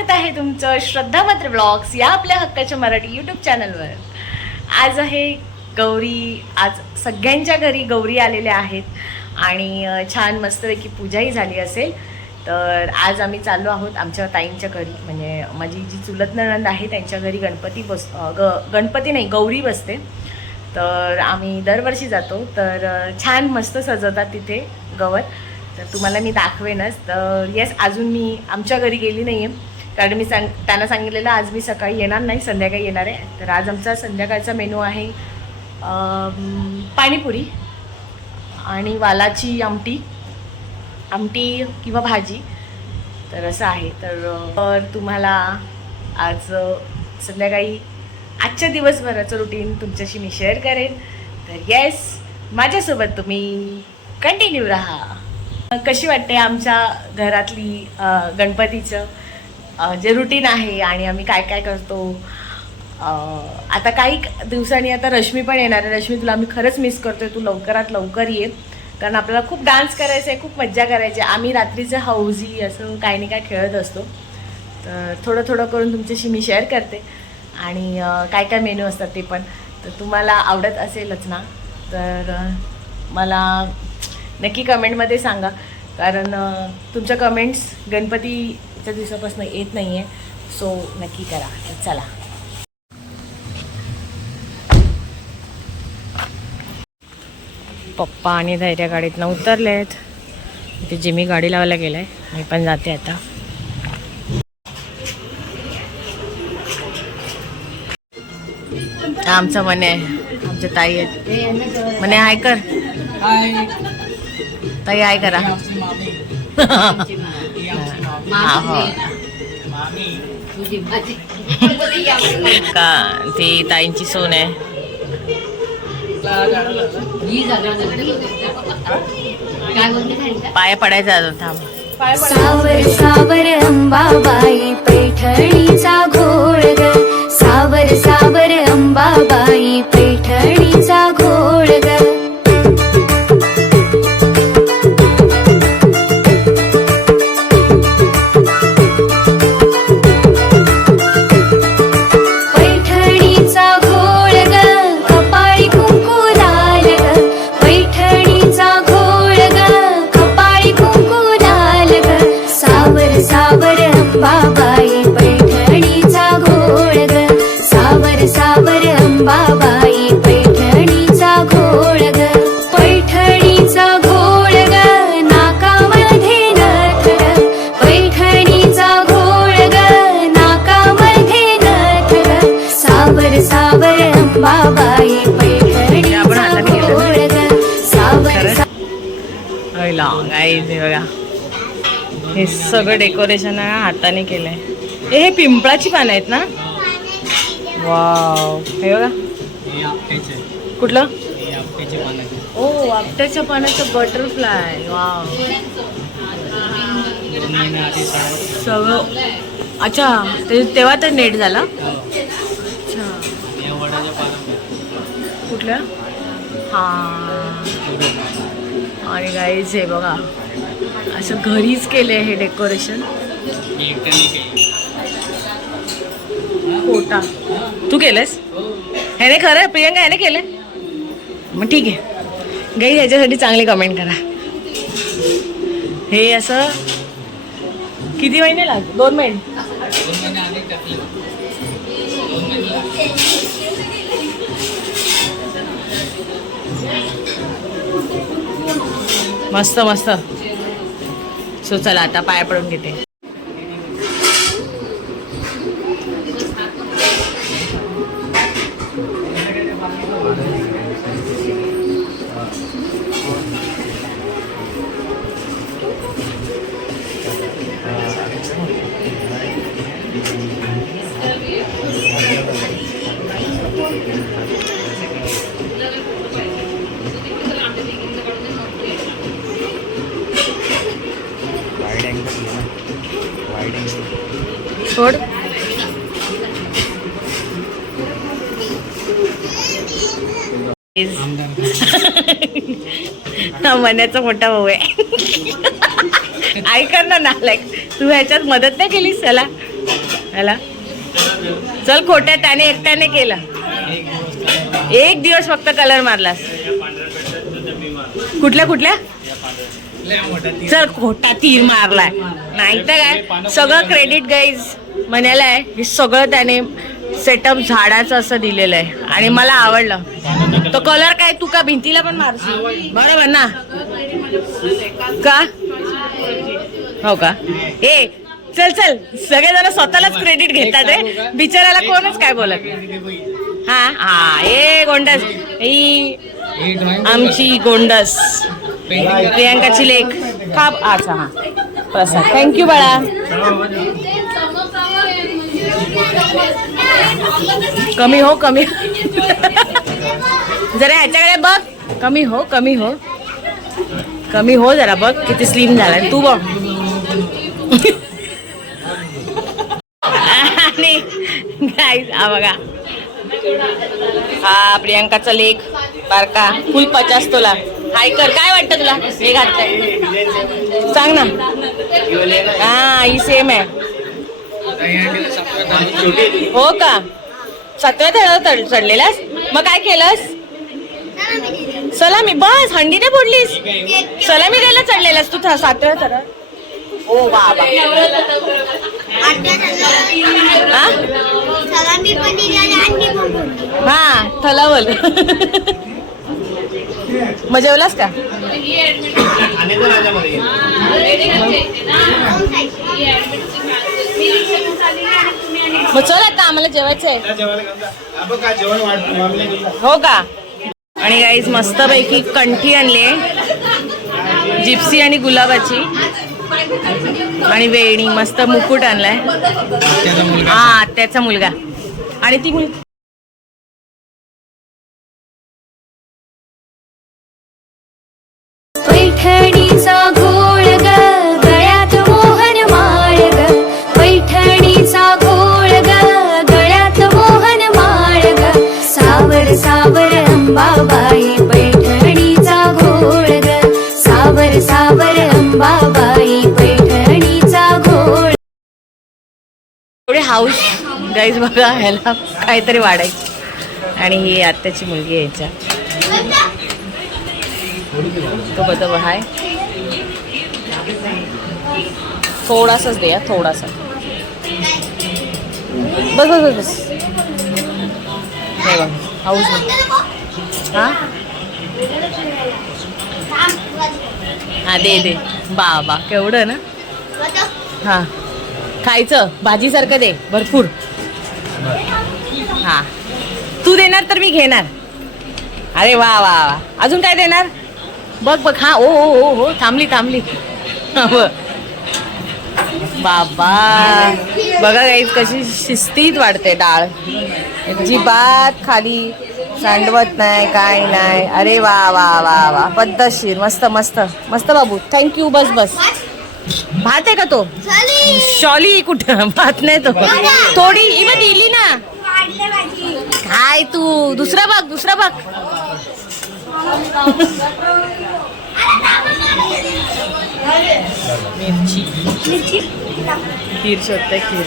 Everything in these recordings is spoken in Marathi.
स्वागत आहे तुमचं श्रद्धा मात्र ब्लॉग्स या आपल्या हक्काच्या मराठी यूट्यूब चॅनलवर आज आहे गौरी आज सगळ्यांच्या घरी गौरी आलेल्या आहेत आणि छान मस्तपैकी पूजाही झाली असेल. तर आज आम्ही चाललो आहोत आमच्या ताईंच्या घरी म्हणजे माझी जी चुलत नणंद आहे त्यांच्या घरी गणपती बस ग गणपती नाही गौरी बसते. तर आम्ही दरवर्षी जातो तर छान मस्त सजवतात तिथे गवत. तर तुम्हाला मी दाखवेनच. तर येस अजून मी आमच्या घरी गेली नाही आहे कारण मी सांग त्यांना सांगितलेलं आज मी सकाळी येणार नाही संध्याकाळी येणार आहे. तर आज आमचा संध्याकाळचा मेनू आहे पाणीपुरी आणि वालाची आमटी आमटी किंवा भाजी. तर असं आहे. तर तुम्हाला आज संध्याकाळी आजच्या दिवसभराचं रुटीन तुमच्याशी मी शेअर करेन. तर येस माझ्यासोबत तुम्ही कंटिन्यू राहा. कशी वाटते आमच्या घरातली गणपतीचं? जे रुटीन आहे आणि आम्ही काय काय करतो. आता काही दिवसांनी आता रश्मी पण येणार आहे. रश्मी तुला आम्ही खरंच मिस करतोय. तू लवकरात लवकर ये. कारण आपल्याला खूप डान्स करायचा आहे खूप मज्जा करायची आहे आम्ही रात्रीचं हौजी असं काही नाही काय खेळत असतो. तर थोडं थोडं करून तुमच्याशी मी शेअर करते. आणि काय काय मेनू असतात ते पण. तर तुम्हाला आवडत असेलच ना? तर मला नक्की कमेंटमध्ये सांगा. कारण तुमच्या कमेंट्स गणपती गणपतीच्या दिवसापासून येत नाही आहे सो नक्की करा. चला. पप्पा आणि धैर्य गाडीतनं उतरलेत. ते जिमी गाडी लावायला गेलाय. मी पण जाते आता. आमचा मने आहे आमच्या ताई आहेत. मने हाय कर. ताई हाय करा. का ती ताईंची सून आहे. पाया पडायचा अजून थांब. सावर सावर अंबाबाई पैठणीचा घोळ ग. सावर सावर अंबाबाई पैठणीचा घोळ ग. सगळं डेकोरेशन हाताने केलंय. हे हे पिंपळाची पानं आहेत ना? वाव. हे बघा. कुठलं? ओ आपट्याच्या पानाचं बटरफ्लाय. वाव. सगळं. अच्छा ते तेव्हा तर नेट झाला? अच्छा. कुठल्या हा. आणि गाईज हे बघा. असं घरीच केलं आहे हे डेकोरेशन. पोटा. तू केलंस ह्याने खरं प्रियंका ह्याने केलं मग ठीक आहे. गाई ह्याच्यासाठी चांगली कमेंट करा. हे असं किती महिने लाग दोन महिने? मस्त मस्त. सो चला आता पाया पडून घेते. पापड हा मण्याचा मोठा भाऊ आहे. ऐकर ना नालायक तू ह्याच्यात मदत नाही केलीस त्याला? ह्याला? चल खोट्या त्याने एकट्याने केला. एक दिवस फक्त कलर मारलास. कुठल्या कुठल्या? जर चल खोटा तीर मारलाय. नाही तर काय? सगळं क्रेडिट गाईज म्हणायला आहे. हे सगळं त्याने सेटअप झाडाचं असं दिलेलं आहे. आणि मला आवडलं. तो कलर काय तू का भिंतीला पण मारशील? बरोबर ना? का? हो का? ए चल चल. सगळेजण स्वतःलाच क्रेडिट घेतात रे बिचाराला कोणच काय बोलत हा? हा ए गोंडस. ही आमची गोंडस. प्रियांकाची लेख का अच्छा हा. प्रसाद. थँक्यू बाळा. कमी हो कमी हो. जरा ह्याच्याकडे बघ. कमी हो कमी हो. कमी हो जरा बघ किती स्लिम झालाय तू बघ. आणि गाईज हा बघा. हा प्रियांकाचा लेख बारका. फुल पचास तोला. हाय कर. काय वाटतं तुला? हे घातलंय. सांग ना. हा ही सेम आहे. हो का? सातव्या थरावर चढ चढलेलास? मग काय केलंस? सलामी. बस हंडी नाही फोडलीस सलामी द्यायला चढलेलास तू सातव्या थरावर ओ बाबा हा? हा थलावल. मग जेवलास का? मग चल आता आम्हाला आहे. हो का? आणि गाईज मस्तपैकी कंठी आणली जिप्सी आणि गुलाबाची. आणि वेणी मस्त मुकुट आणलाय. हा त्याचा मुलगा. आणि ती मुलगी अंबाबाई पैठणीचा घोळ. एवढे हाऊस. गाईज बघा ह्याला काहीतरी वाढायची. आणि ही आत्याची मुलगी यायच्या तो बदल हाय. थोडासाच दे थोडासा. बस बस बस बस. बघ हाऊस हा? हा दे दे. बाबा केवढं ना? हा. खायचं. भाजीसारखं दे. भरपूर. हा. तू देणार तर मी घेणार. अरे वा वा वा. अजून काय देणार? बघ बघ. हा ओ ओ ओ हो. थांबली थांबली. बघ. बाबा. बघा गाईत कशी शिस्तीत वाढते डाळ. अजिबात खाली. सांडवत नाही काय नाही. अरे वा वा वा वा. पद्धतशीर मस्त मस्त. मस्त बाबू. थँक्यू बस बस. भात आहे का तो? शॉली कुठं? भात नाही तो. थोडी इवन दिली ना. काय तू. दुसरा भाग दुसरा भाग मिरची. खीर शोधते खीर.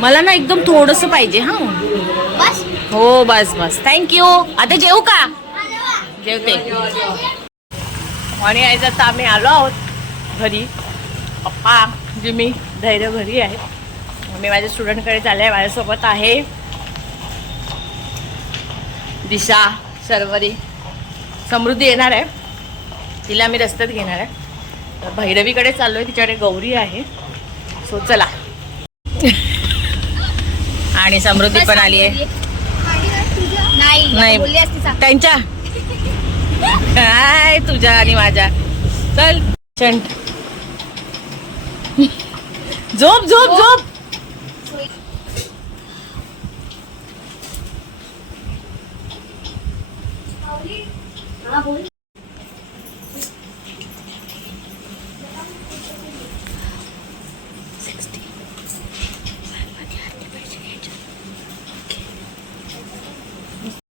मला ना एकदम थोडस पाहिजे हा. बस. हो बस बस. थँक्यू आता जेवू का? जेवते. आणि यायचं आता आम्ही आलो आहोत घरी. पप्पा जिमी धैर्य घरी आहे मी माझ्या स्टुडंटकडे चालले आहे माझ्यासोबत आहे. दिशा शर्वरी. समृद्धी येणार आहे. तिला मी रस्त्यात घेणार आहे. तर भैरवीकडे चाललो आहे तिच्याकडे गौरी आहे. सो चला. आणि समृद्धी पण आली आहे. नाही. त्यांच्या. काय तुझ्या आणि माझ्या. चल चंट झोप झोप झोप हा बोल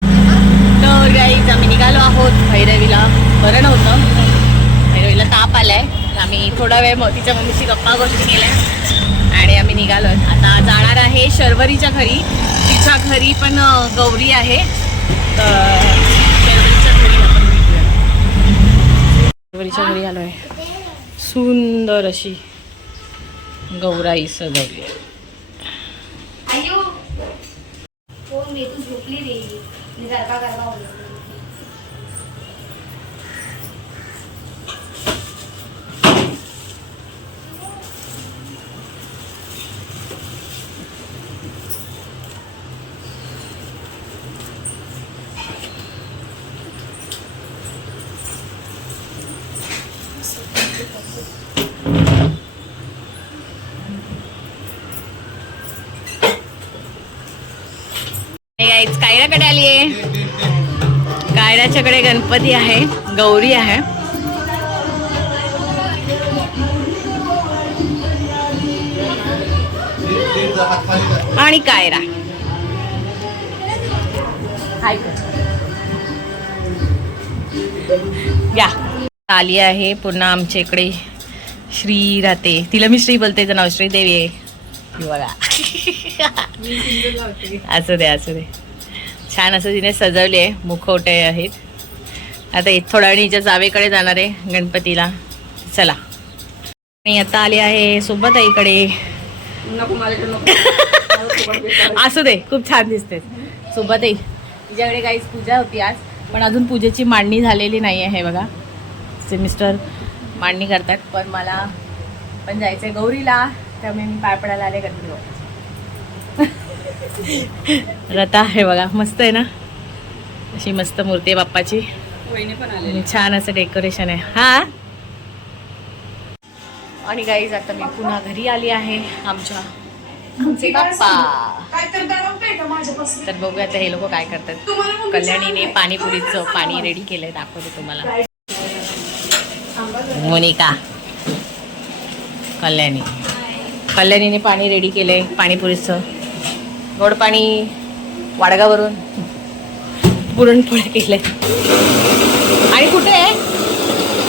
तर गाईज आम्ही निघालो आहोत भैरवीला बरं नव्हतं भैरवीला ताप आलाय तर आम्ही थोडा वेळ तिच्या मम्मीशी गप्पा गोष्टी केल्या. आणि आम्ही निघालो आता जाणार आहे शर्वरीच्या घरी. तिच्या घरी पण गौरी आहे. तर शर्वरीच्या घरी आपण भेटूया. शर्वरीच्या घरी आलो आहे सुंदर अशी गौराई सजवली आहे. झोपली रे. कायराच्याकडे गणपती आहे गौरी आहे. आणि कायरा. या. आली आहे पुन्हा आमच्या इकडे श्री राहते तिला मी श्री बोलते नाव श्रीदेवी आहे. बघा असू दे असू दे. छान असं तिने सजवले आहे मुखवटे आहेत. आता थोड्या वेळ हिच्या जावेकडे जाणार आहे गणपतीला. चला. आणि आता आले आहे सोबत आईकडे असू दे खूप छान दिसते. सोबत आई तिच्याकडे काहीच पूजा होती आज पण अजून पूजेची मांडणी झालेली नाही आहे बघा. ते मिस्टर मांडणी करतात पण मला पण जायचं आहे गौरीला त्यामुळे मी पाय पडायला आले गणपती रथा आहे बघा मस्त आहे ना? अशी मस्त मूर्ती आहे बाप्पाची. छान असं डेकोरेशन आहे. हा? आणि गाईज आता मी पुन्हा घरी आली आहे आमच्या आमचे बाप्पा. तर बघूया आता हे लोक काय करतात. कल्याणीने पाणीपुरीचं पाणी रेडी केलंय दाखवते तुम्हाला. मोनिका. कल्याणी. कल्याणीने पाणी रेडी केलंय पाणीपुरीचं. गोड पाणी वाडगावरून पुरणपोळ्या केले आणि कुठे? आहे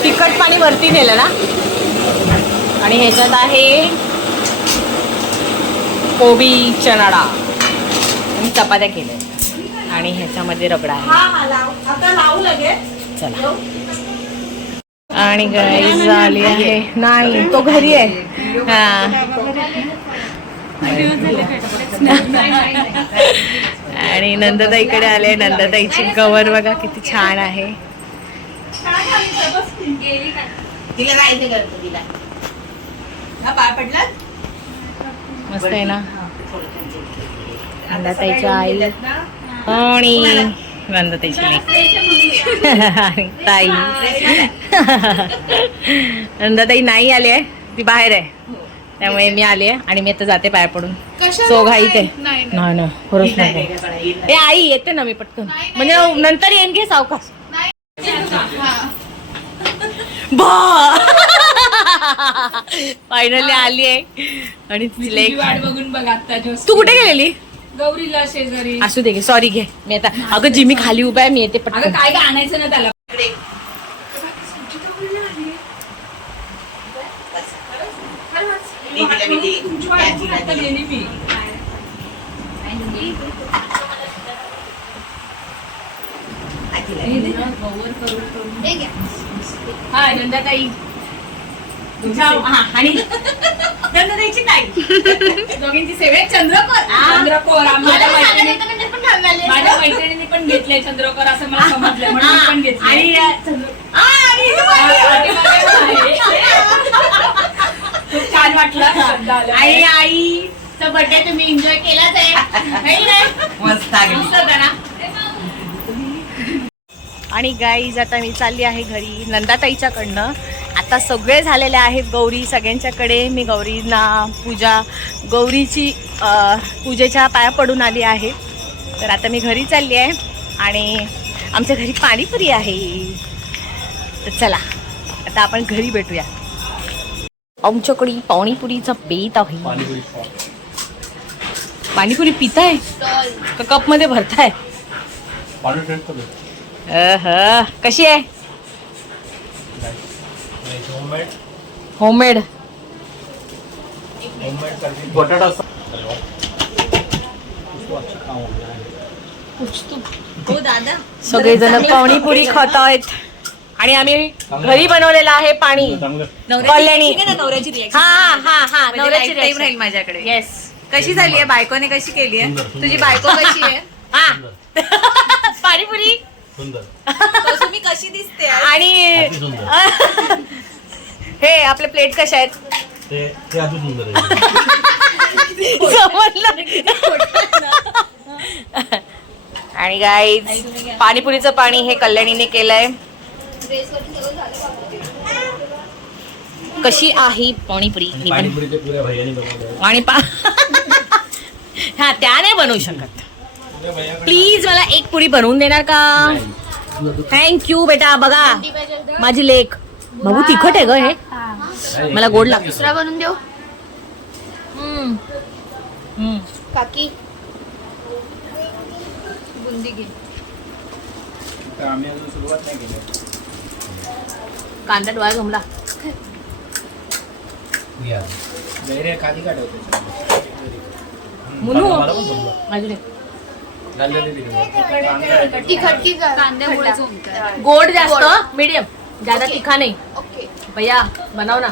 तिखट पाणी वरती नेलं ना? आणि ह्याच्यात आहे कोबी चणा डाळ आणि चपात्या केल्या. आणि ह्याच्यामध्ये रगडा आहे. चला. आणि गाईज आली आहे. नाही तो घरी आहे. हा. आणि नंदताईकडे आले. नंदताईची कवर बघा किती छान आहे. मस्त आहे ना. नंदाताईच्या आई. आणि नंदाताईची आणि ताई. नंदाताई नाही आली आहे. ती बाहेर आहे. त्यामुळे मी आले आणि मी आता जाते पाय पडून. सो घाईत आहे नाही ना खरंच नाही. ए आई येते ना मी पटकन. म्हणजे नंतर येईन घे सावकाश. फायनली आली आहे. आणि तिची लेक वाट बघून बघ आता जोस तू कुठे गेलेली? गौरीला शेजारी. असू दे सॉरी घे मी आता अगं जिमी खाली उभा आहे मी येते पटकन. काय आणायचं ना त्याला. आता गेली मी. हे घ्या. हाय नंदाताई. तुझ्या- हा, आणि नंदताईची ताई. दोघींची सेवे. चंद्रकोर. चंद्रकोर आम्हाला. माझ्या मैत्रिणींनी पण घेतले चंद्रकोर असं मला समजलं म्हणून पण घेतले आणि चंद्र- आ, आणि इथं पण आणि खूप छान वाटलं. आई आईचा बर्थडे तुम्ही एन्जॉय केलाच आहे. है? मस्त आणि गाईज आता मी चालली आहे घरी नंदाताईच्याकडनं. आता सगळे झालेले आहेत गौरी सगळ्यांच्याकडे. मी गौरींना पूजा गौरीची पूजेच्या पाया पडून आली आहे. तर आता मी घरी चालली आहे आणि आमच्या घरी पाणीपुरी आहे. तर चला आता आपण घरी भेटूया. आमच्याकडे पाणीपुरीचा बेत आहे. पाणीपुरी पाणीपुरी पिताय? का भरताय? टेस्ट करू अह, कशी आहे? होममेड होममेड होममेड करके बटाटा हो दादा. सगळेजण पाणीपुरी खात आहेत आणि आम्ही घरी बनवलेलं आहे पाणी. कल्याणी. नवऱ्याची हा रिएक्शन हा हा हा नवऱ्याची. राहील माझ्याकडे. येस कशी झाली आहे बायकोने कशी केली आहे. तुझी बायको कशी आहे? हा. पाणीपुरी. तुम्ही कशी दिसते आज? आणि हे आपले प्लेट कशा आहेत? आणि गाईज पाणीपुरीचं पाणी हे कल्याणीने केलंय. कशी आहे पाणीपुरी? आणि पा हा त्या नाही बनवू शकत. प्लीज मला एक पुरी बनवून देणार का? थँक्यू बेटा. बघा माझी लेख बाबू तिखट आहे ग हे. मला गोड लागतं. दुसरा बनवून देऊ? हम्म. हम्म. काकी. बुंदी घे. आम्ही अजून सुरुवात नाही केली. कांदा डोळा जमला मुनू. तिखट की कांद्यामुळे. गोड जास्त मीडियम. ज्यादा तीखा नहीं. ओके. भैया बनाओ ना.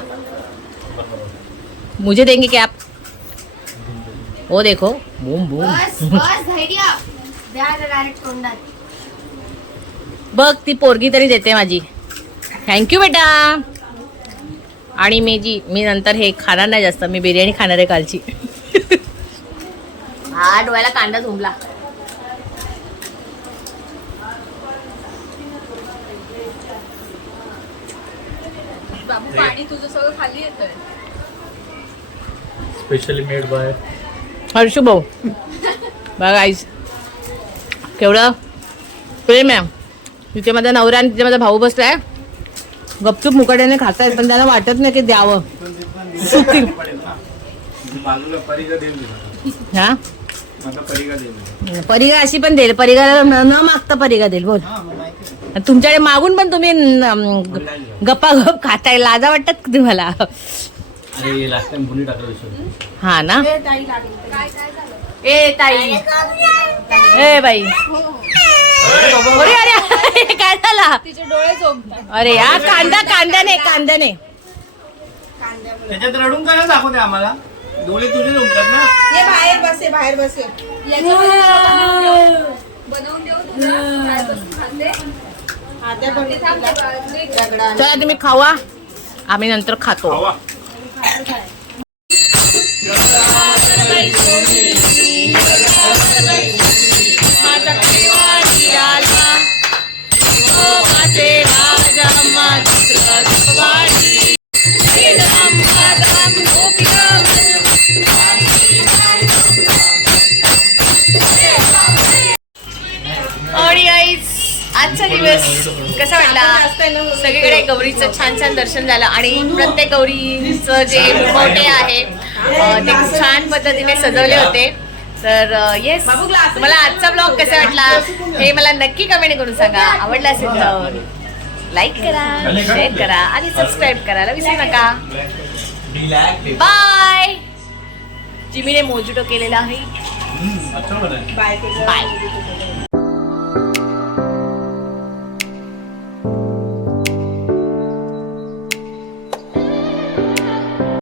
मुझे देंगे क्या आप? वो देखो. Boom boom. बघ ती पोरगी तरी देते माझी. थँक्यू बेटा. आणि मी जी मी नंतर हे खाणार नाही जास्त मी बिर्याणी खाणार आहे कालची. हा डोळ्याला कांदा झुंबला. बाबू पाणी तुझं सगळं खाली येतंय. स्पेशली मेड बाय हर्षू भाऊ. बघा आईस केवढं प्रेम आहे. तिथे माझा नवरा आणि तिथे माझा भाऊ बसलाय. गपचूप मुकाट्याने खातायत पण त्यांना वाटत नाही की द्यावं. देईल हा? माझा परिगा अशी पण देईल. परिगा न मागता परिगा देईल. बोल. हा तुमच्याकडे मागून पण तुम्ही गप्पा गप खाताय. लाजा वाटतात तुम्हाला? अरे लास्ट टाइम भुनी टाकलं विसरलो. हा ना? ए ताई. ए बाई. अरे अरे अरे, काय झाला? तिचे डोळे झोपतात. अरे या कांदा कांद्याने कांद्याने. त्याच्यात रडून काय दाखवते आम्हाला? डोळे तुझे जमतात ना? ये बाहेर बसे बाहेर बसे बनवून देऊ हा चला तुम्ही खावा. आम्ही नंतर खातो. आजचा दिवस कसा वाटला? सगळीकडे गौरीचं छान छान दर्शन झालं आणि प्रत्येक गौरीचं जे मुखवटे आहे ते खूप छान पद्धतीने सजवले होते. तर येस तुम्हाला आजचा ब्लॉग कसा वाटला? हे मला नक्की कमेंट करून सांगा. आवडला असेल तर लाईक करा शेअर करा आणि सबस्क्राईब करायला विसरू नका. बाय जिमीने मोजिटो केलेला आहे. बनाय बाय